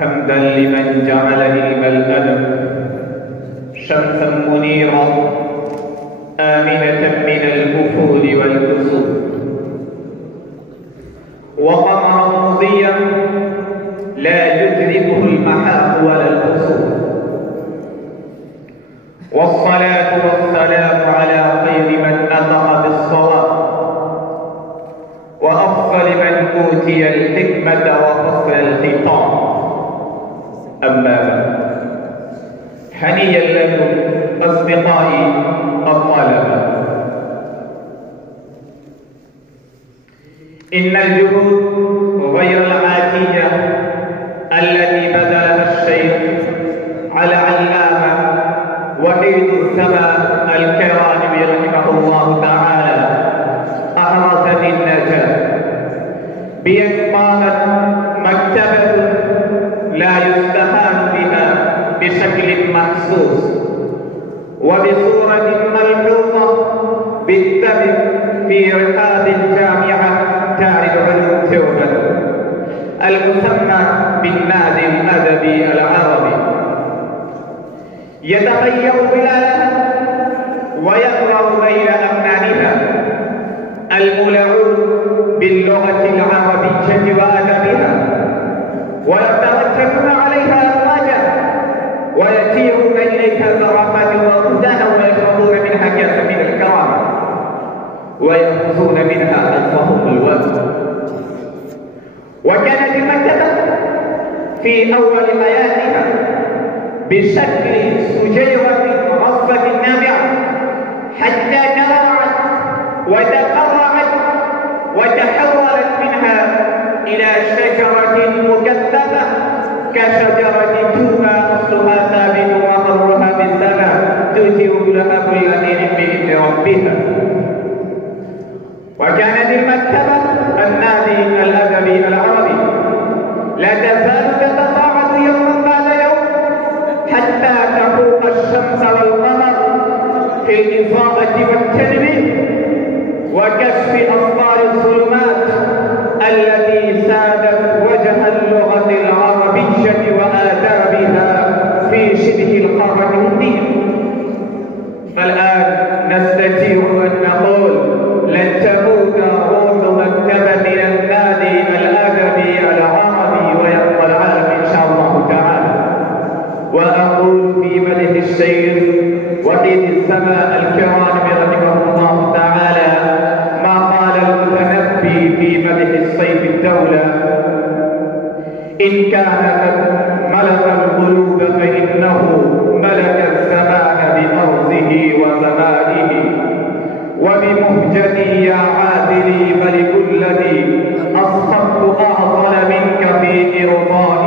حمدا لمن جعل علم الأدب شمسا منيرا آمنة من الأفول والكسوف، وقمرا مضيا لا يدركه المحاق ولا الكسوف، والصلاة والسلام على خير من نطق بالصواب وأفضل من أوتي الحكمة وفصل الخطاب. أما بعد، هنيئا لكم أصدقائي الطلبة. إن الجهود غير العاتية التي بذلها الشيخ على علامة وحيد السماء الكرامي رحمه الله تعالى أحرزت النجاة بأن قامت مكتبة لا يستهان بها بشكل محسوس وبصورة ملحوظة بالتبع في رحاب الجامعة دار العلوم تيوبا المسمى بالنادي الأدبي العربي، يتغير بلادها ويقرأ بين أبنائها الملعون باللغة العربية وأدبها، ويتركزون عليها أفواجا ويسيرون إليها زرافات وغزالا ويشربون منها كأسا من الكرامة ويأخذون منها ألفهم الوزن. وكانت المكتبة في أول حياتها بشكل سجيرة رصة نامعة حتى ترعت وتقرعت وتحولت منها إلى شجرة مكثفة كشجرة توبة أصلها ثابت وظلها بالسماء تؤتي لها كل حين بإذن ربها. وكانت المكتبة النادي الأدبي العربي لا تزال تتصاعد يوما بعد يوم حتى تفوق الشمس والقمر في الإضاءة والتنوير وكشف أسرار الظلمات التي سادت وجه اللغة العربية وآدابها في شبه القارة الهندية. فالآن نستطيع أن نقول لن تموت روح مكتبة النادي الأدبي العربي ويبقى العالم إن شاء الله تعالى. وأقول في مدح الشيخ وحيد السماء الكرام رحمه الله تعالى ما قال المتنبي في مدح السيف الدولة: إن كان قد ملك القلوب فإنه ملك الزمان بأرضه وزمانه، وبمهجتي يا عادلي فلكل ذي أصبت أعظم منك في إرضاء